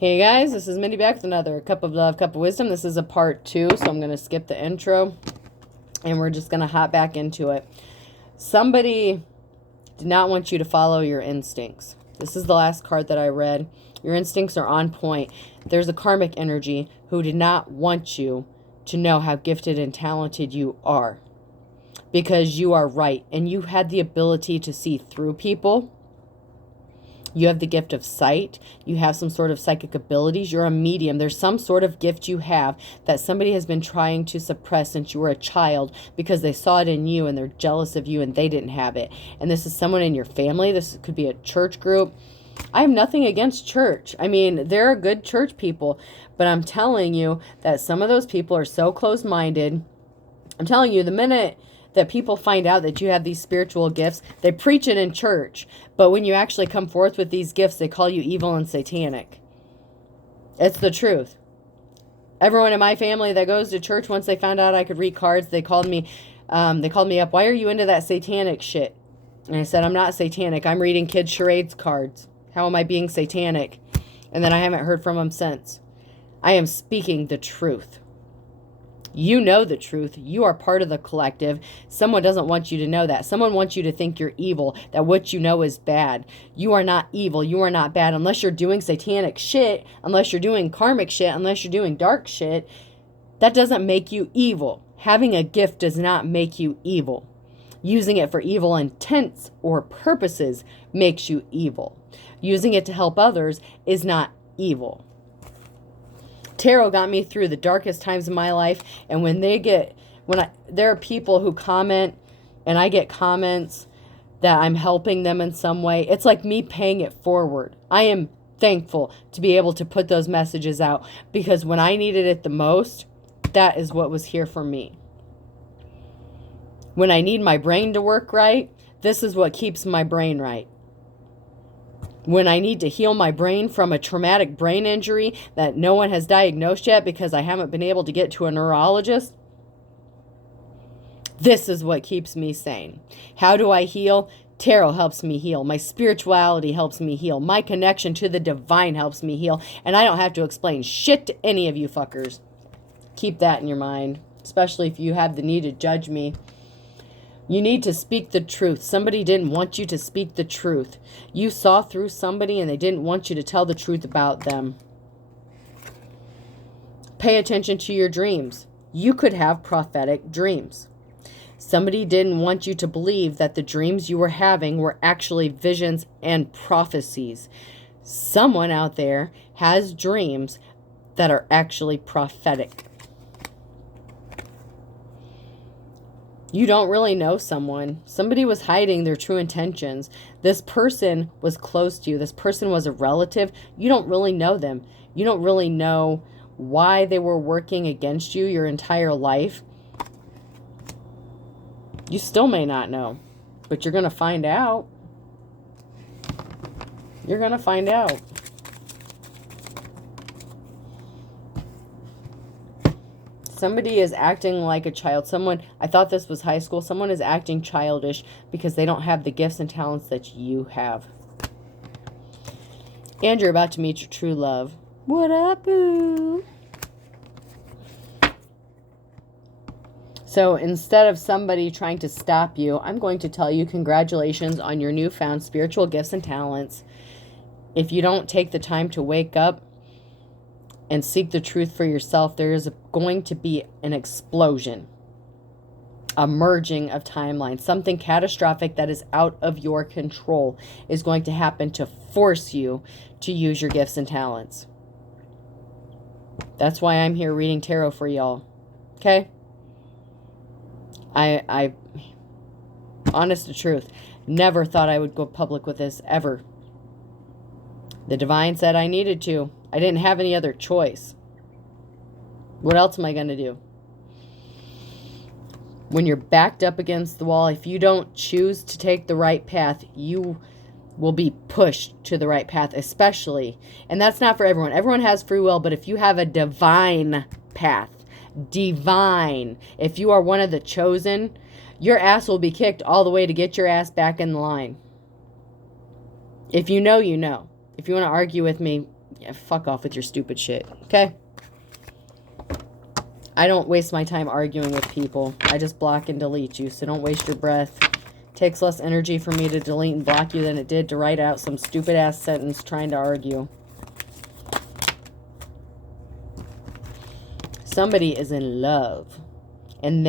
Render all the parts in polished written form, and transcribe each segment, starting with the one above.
Hey guys, this is Mindy back with another Cup of Love, Cup of Wisdom. This is a part 2, so I'm going to skip the intro and we're just going to hop back into it. Somebody did not want you to follow your instincts. This is the last card that I read. Your instincts are on point. There's a karmic energy who did not want you to know how gifted and talented you are, because you are right and you had the ability to see through people. You have the gift of sight. You have some sort of psychic abilities. You're a medium. There's some sort of gift you have that somebody has been trying to suppress since you were a child because they saw it in you and they're jealous of you and they didn't have it. And this is someone in your family. This could be a church group. I have nothing against church. I mean, there are good church people, but I'm telling you that some of those people are so closed-minded. I'm telling you, the minute that people find out that you have these spiritual gifts, they preach it in church. But when you actually come forth with these gifts, they call you evil and satanic. It's the truth. Everyone in my family that goes to church, once they found out I could read cards, they called me up. Why are you into that satanic shit? And I said, I'm not satanic. I'm reading kids' charades cards. How am I being satanic? And then I haven't heard from them since. I am speaking the truth. You know the truth. You are part of the collective. Someone doesn't want you to know that. Someone wants you to think you're evil, that what you know is bad. You are not evil. You are not bad unless you're doing satanic shit, unless you're doing karmic shit, unless you're doing dark shit. That doesn't make you evil. Having a gift does not make you evil. Using it for evil intents or purposes makes you evil. Using it to help others is not evil. Tarot got me through the darkest times of my life, and there are people who comment and I get comments that I'm helping them in some way, it's like me paying it forward. I am thankful to be able to put those messages out, because when I needed it the most, that is what was here for me. When I need my brain to work right, this is what keeps my brain right. When I need to heal my brain from a traumatic brain injury that no one has diagnosed yet because I haven't been able to get to a neurologist, this is what keeps me sane. How do I heal? Tarot helps me heal. My spirituality helps me heal. My connection to the divine helps me heal. And I don't have to explain shit to any of you fuckers. Keep that in your mind, especially if you have the need to judge me. You need to speak the truth. Somebody didn't want you to speak the truth. You saw through somebody and they didn't want you to tell the truth about them. Pay attention to your dreams. You could have prophetic dreams. Somebody didn't want you to believe that the dreams you were having were actually visions and prophecies. Someone out there has dreams that are actually prophetic. You don't really know someone. Somebody was hiding their true intentions. This person was close to you. This person was a relative. You don't really know them. You don't really know why they were working against you your entire life. You still may not know, but you're going to find out. You're going to find out. Somebody is acting like a child. I thought this was high school. Someone is acting childish because they don't have the gifts and talents that you have. And you're about to meet your true love. What up, boo? So instead of somebody trying to stop you, I'm going to tell you congratulations on your newfound spiritual gifts and talents. If you don't take the time to wake up and seek the truth for yourself, there is going to be an explosion, a merging of timelines. Something catastrophic that is out of your control is going to happen to force you to use your gifts and talents. That's why I'm here reading tarot for y'all. Okay? I honest to truth, never thought I would go public with this, ever. The divine said I needed to. I didn't have any other choice. What else am I going to do? When you're backed up against the wall, if you don't choose to take the right path, you will be pushed to the right path, especially. And that's not for everyone. Everyone has free will, but if you have a divine path, if you are one of the chosen, your ass will be kicked all the way to get your ass back in the line. If you know, you know. If you want to argue with me, Yeah, fuck off with your stupid shit, okay? I don't waste my time arguing with people. I just block and delete you, so don't waste your breath. Takes less energy for me to delete and block you than it did to write out some stupid-ass sentence trying to argue. Somebody is in love, and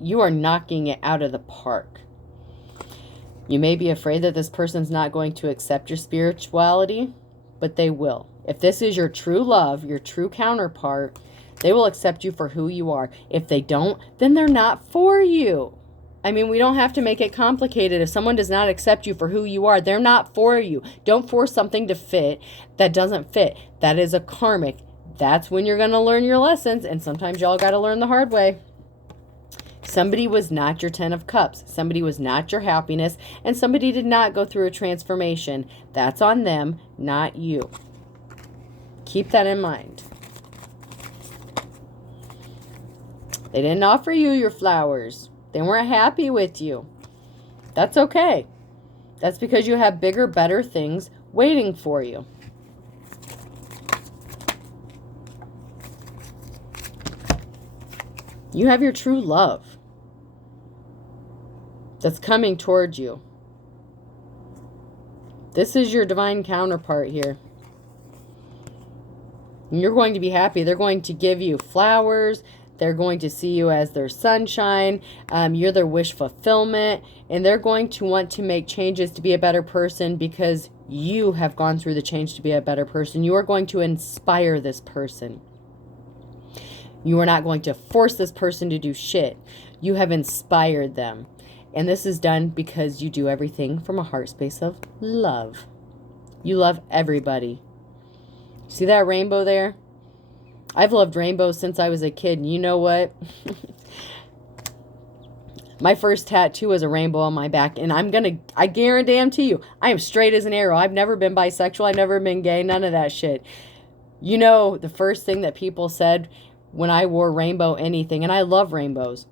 you are knocking it out of the park. You may be afraid that this person's not going to accept your spirituality, but they will. If this is your true love, your true counterpart, they will accept you for who you are. If they don't, then they're not for you. I mean, we don't have to make it complicated. If someone does not accept you for who you are, they're not for you. Don't force something to fit that doesn't fit. That is a karmic. That's when you're going to learn your lessons, and sometimes y'all got to learn the hard way. Somebody was not your 10 of Cups. Somebody was not your happiness, and somebody did not go through a transformation. That's on them, not you. Keep that in mind. They didn't offer you your flowers. They weren't happy with you. That's okay. That's because you have bigger, better things waiting for you. You have your true love that's coming towards you. This is your divine counterpart here. And you're going to be happy. They're going to give you flowers. They're going to see you as their sunshine. You're their wish fulfillment. And they're going to want to make changes to be a better person because you have gone through the change to be a better person. You are going to inspire this person. You are not going to force this person to do shit. You have inspired them. And this is done because you do everything from a heart space of love. You love everybody. See that rainbow there? I've loved rainbows since I was a kid. And you know what? My first tattoo was a rainbow on my back. And I guarantee you, I am straight as an arrow. I've never been bisexual. I've never been gay. None of that shit. You know, the first thing that people said when I wore rainbow anything, and I love rainbows,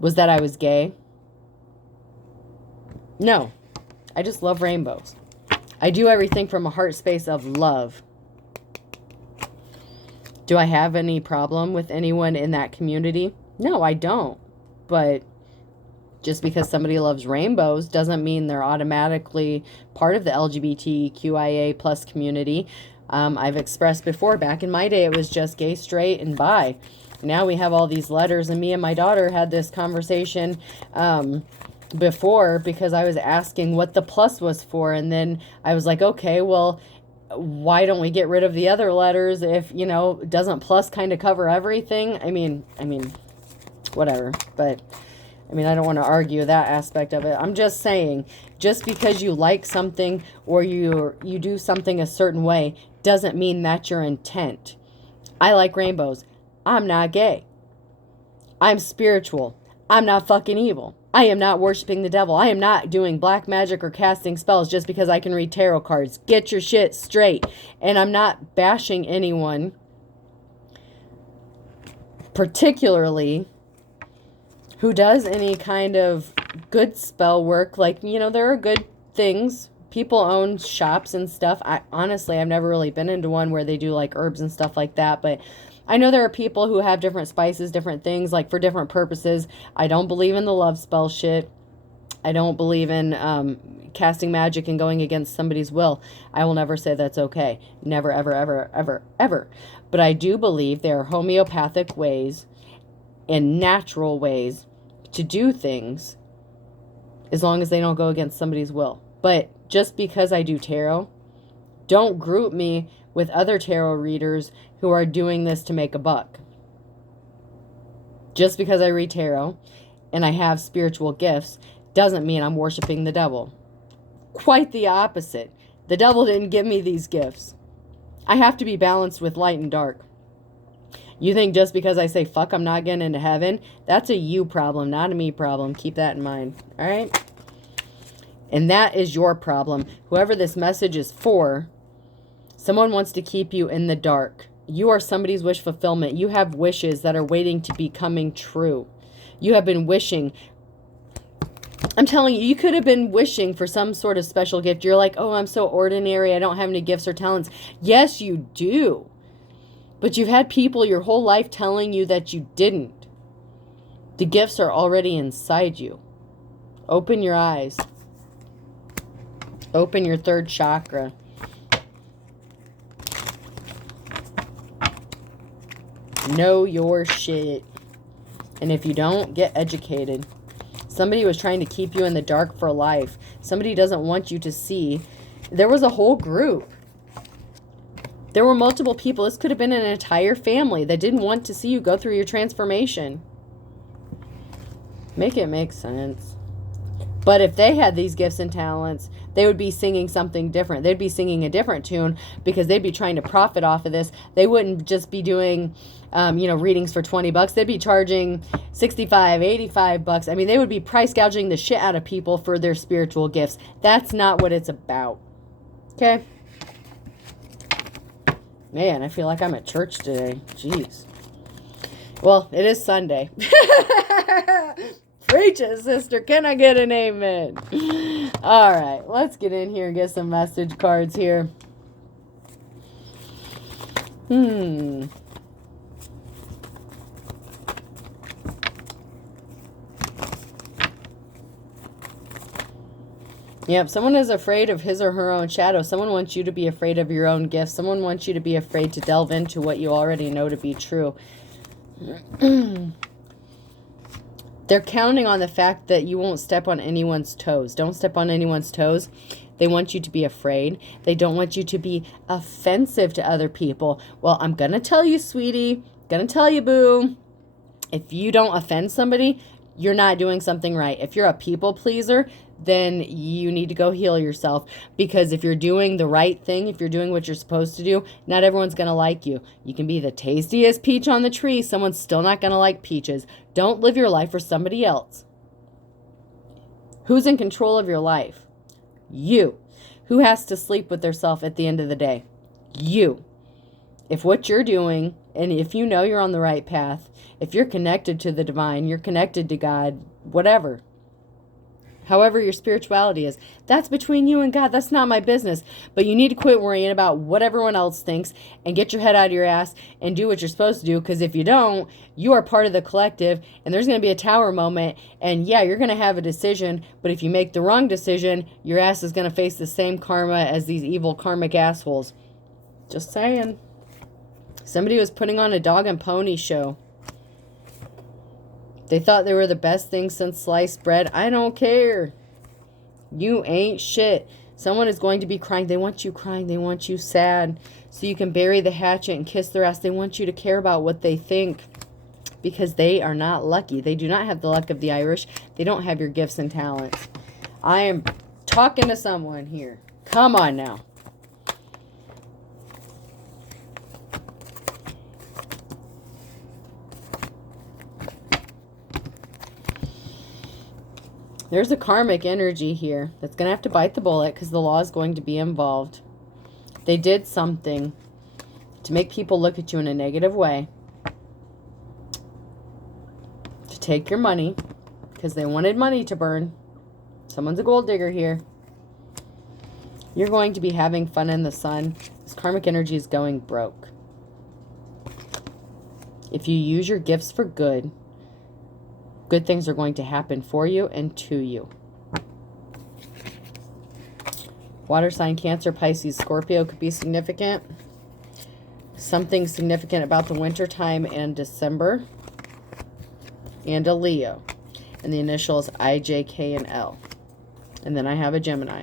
was that I was gay. No, I just love rainbows. I do everything from a heart space of love. Do I have any problem with anyone in that community? No, I don't. But just because somebody loves rainbows doesn't mean they're automatically part of the LGBTQIA plus community. I've expressed before, back in my day, it was just gay, straight, and bi. Now we have all these letters, and me and my daughter had this conversation before because I was asking what the plus was for, and then I was like, okay, well, why don't we get rid of the other letters if, you know, doesn't plus kind of cover everything? I mean, whatever, but I mean, I don't want to argue that aspect of it. I'm just saying, just because you like something or you do something a certain way doesn't mean that's your intent. I like rainbows. I'm not gay. I'm spiritual. I'm not fucking evil. I am not worshiping the devil. I am not doing black magic or casting spells just because I can read tarot cards. Get your shit straight. And I'm not bashing anyone, particularly who does any kind of good spell work. Like, you know, there are good things. People own shops and stuff. Honestly, I've never really been into one where they do like herbs and stuff like that. But I know there are people who have different spices, different things, like for different purposes. I don't believe in the love spell shit. I don't believe in casting magic and going against somebody's will. I will never say that's okay. Never, ever, ever, ever, ever. But I do believe there are homeopathic ways and natural ways to do things as long as they don't go against somebody's will. But just because I do tarot, don't group me with other tarot readers who are doing this to make a buck. Just because I read tarot and I have spiritual gifts doesn't mean I'm worshiping the devil. Quite the opposite. The devil didn't give me these gifts. I have to be balanced with light and dark. You think just because I say, fuck, I'm not getting into heaven, that's a you problem, not a me problem. Keep that in mind. All right? And that is your problem. Whoever this message is for, someone wants to keep you in the dark. You are somebody's wish fulfillment. You have wishes that are waiting to be coming true. You have been wishing I'm telling you, you could have been wishing for some sort of special gift. You're like, oh, I'm so ordinary. I don't have any gifts or talents. Yes, you do. But you've had people your whole life telling you that you didn't. The gifts are already inside you. Open your eyes. Open your third chakra. Know your shit. And if you don't, get educated. Somebody was trying to keep you in the dark for life. Somebody doesn't want you to see. There was a whole group. There were multiple people. This could have been an entire family that didn't want to see you go through your transformation. Make it make sense. But if they had these gifts and talents, they would be singing something different. They'd be singing a different tune because they'd be trying to profit off of this. They wouldn't just be doing, readings for $20. They'd be charging $65, $85. I mean, they would be price gouging the shit out of people for their spiritual gifts. That's not what it's about. Okay? Man, I feel like I'm at church today. Jeez. Well, it is Sunday. Preach it, sister. Can I get an amen? All right, let's get in here and get some message cards here. Yep, someone is afraid of his or her own shadow. Someone wants you to be afraid of your own gifts. Someone wants you to be afraid to delve into what you already know to be true. They're counting on the fact that you won't step on anyone's toes. Don't step on anyone's toes. They want you to be afraid. They don't want you to be offensive to other people. Well, I'm going to tell you, sweetie. Going to tell you, boo. If you don't offend somebody, you're not doing something right. If you're a people pleaser, then you need to go heal yourself. Because if you're doing the right thing, if you're doing what you're supposed to do, not everyone's going to like you. You can be the tastiest peach on the tree. Someone's still not going to like peaches. Don't live your life for somebody else. Who's in control of your life? You. Who has to sleep with themselves at the end of the day? You. If what you're doing, and if you know you're on the right path, if you're connected to the divine, you're connected to God, whatever, however your spirituality is, that's between you and God. That's not my business. But you need to quit worrying about what everyone else thinks and get your head out of your ass and do what you're supposed to do. Because if you don't, you are part of the collective, and there's going to be a tower moment. And yeah, you're going to have a decision. But if you make the wrong decision, your ass is going to face the same karma as these evil karmic assholes. Just saying. Somebody was putting on a dog and pony show. They thought they were the best thing since sliced bread. I don't care. You ain't shit. Someone is going to be crying. They want you crying. They want you sad. So you can bury the hatchet and kiss their ass. They want you to care about what they think. Because they are not lucky. They do not have the luck of the Irish. They don't have your gifts and talents. I am talking to someone here. Come on now. There's a karmic energy here that's going to have to bite the bullet because the law is going to be involved. They did something to make people look at you in a negative way. To take your money because they wanted money to burn. Someone's a gold digger here. You're going to be having fun in the sun. This karmic energy is going broke. If you use your gifts for good, good things are going to happen for you and to you. Water sign, Cancer, Pisces, Scorpio could be significant. Something significant about the winter time and December. And a Leo. And the initials I, J, K, and L. And then I have a Gemini.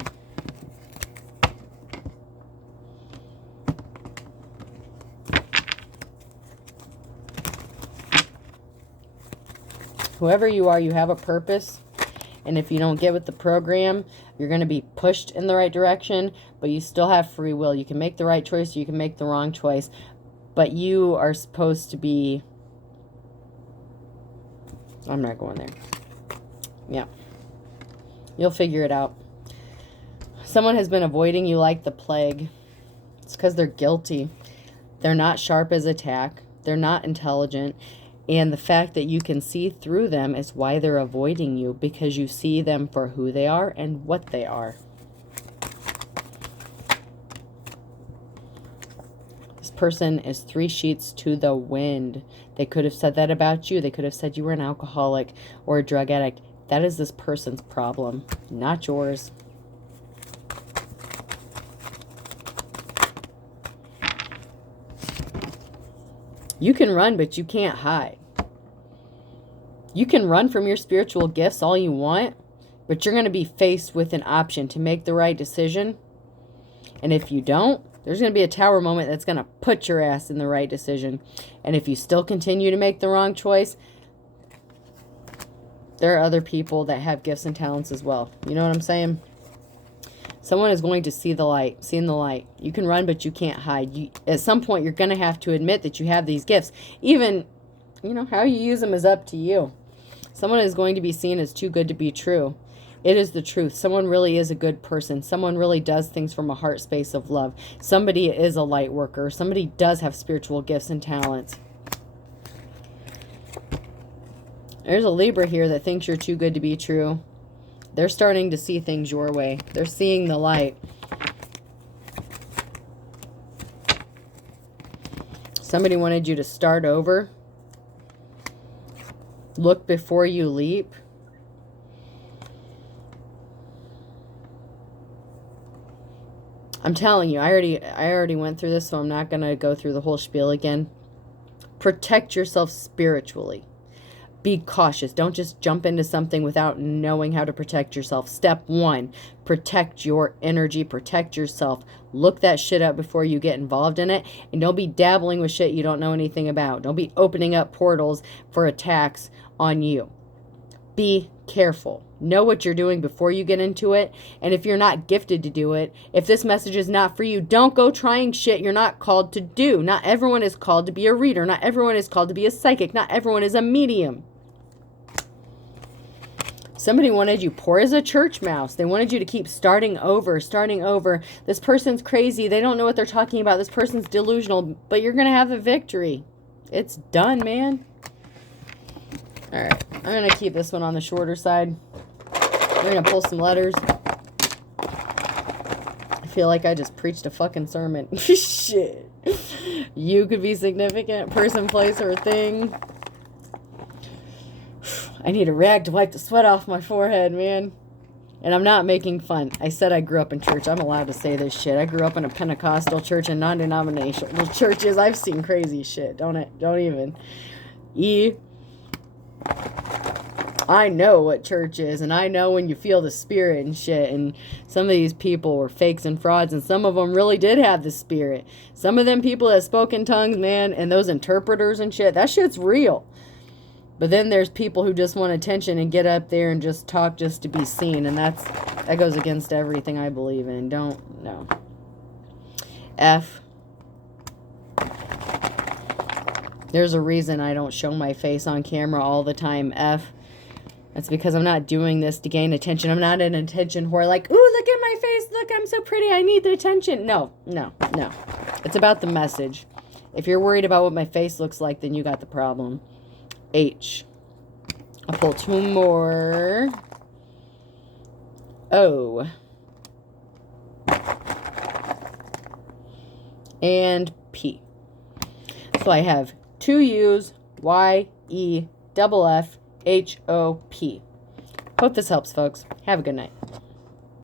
Whoever you are, you have a purpose. And if you don't get with the program, you're going to be pushed in the right direction. But you still have free will. You can make the right choice. You can make the wrong choice. But you are supposed to be... I'm not going there. Yeah. You'll figure it out. Someone has been avoiding you like the plague. It's because they're guilty. They're not sharp as a tack. They're not intelligent. And the fact that you can see through them is why they're avoiding you, because you see them for who they are and what they are. This person is 3 sheets to the wind. They could have said that about you. They could have said you were an alcoholic or a drug addict. That is this person's problem, not yours. You can run, but you can't hide. You can run from your spiritual gifts all you want, but you're going to be faced with an option to make the right decision. And if you don't, there's going to be a tower moment that's going to put your ass in the right decision. And if you still continue to make the wrong choice, there are other people that have gifts and talents as well. You know what I'm saying? Someone is going to see the light, seeing the light. You can run, but you can't hide. At some point, you're going to have to admit that you have these gifts. Even, you know, how you use them is up to you. Someone is going to be seen as too good to be true. It is the truth. Someone really is a good person. Someone really does things from a heart space of love. Somebody is a light worker. Somebody does have spiritual gifts and talents. There's a Libra here that thinks you're too good to be true. They're starting to see things your way. They're seeing the light. Somebody wanted you to start over. Look before you leap. I'm telling you, I already went through this, so I'm not going to go through the whole spiel again. Protect yourself spiritually. Be cautious. Don't just jump into something without knowing how to protect yourself. Step 1, protect your energy, protect yourself. Look that shit up before you get involved in it. And don't be dabbling with shit you don't know anything about. Don't be opening up portals for attacks on you. Be careful. Know what you're doing before you get into it. And if you're not gifted to do it, if this message is not for you, don't go trying shit you're not called to do. Not everyone is called to be a reader. Not everyone is called to be a psychic. Not everyone is a medium. Somebody wanted you poor as a church mouse. They wanted you to keep starting over, starting over. This person's crazy. They don't know what they're talking about. This person's delusional. But you're going to have the victory. It's done, man. All right. I'm going to keep this one on the shorter side. We're going to pull some letters. I feel like I just preached a fucking sermon. Shit. You could be significant. Person, place, or thing. I need a rag to wipe the sweat off my forehead, man. And I'm not making fun. I said I grew up in church. I'm allowed to say this shit. I grew up in a Pentecostal church and non-denominational churches. I've seen crazy shit. Don't even. I know what church is, and I know when you feel the spirit and shit. And some of these people were fakes and frauds, and some of them really did have the spirit. Some of them people that spoke in tongues, man, and those interpreters and shit, that shit's real. But then there's people who just want attention and get up there and just talk just to be seen. And that goes against everything I believe in. No. F. There's a reason I don't show my face on camera all the time. F. That's because I'm not doing this to gain attention. I'm not an attention whore like, ooh, look at my face. Look, I'm so pretty. I need the attention. No. It's about the message. If you're worried about what my face looks like, then you got the problem. H. I'll pull 2 more. O. And P. So I have 2 U's, Y, E, double F, H, O, P. Hope this helps, folks. Have a good night.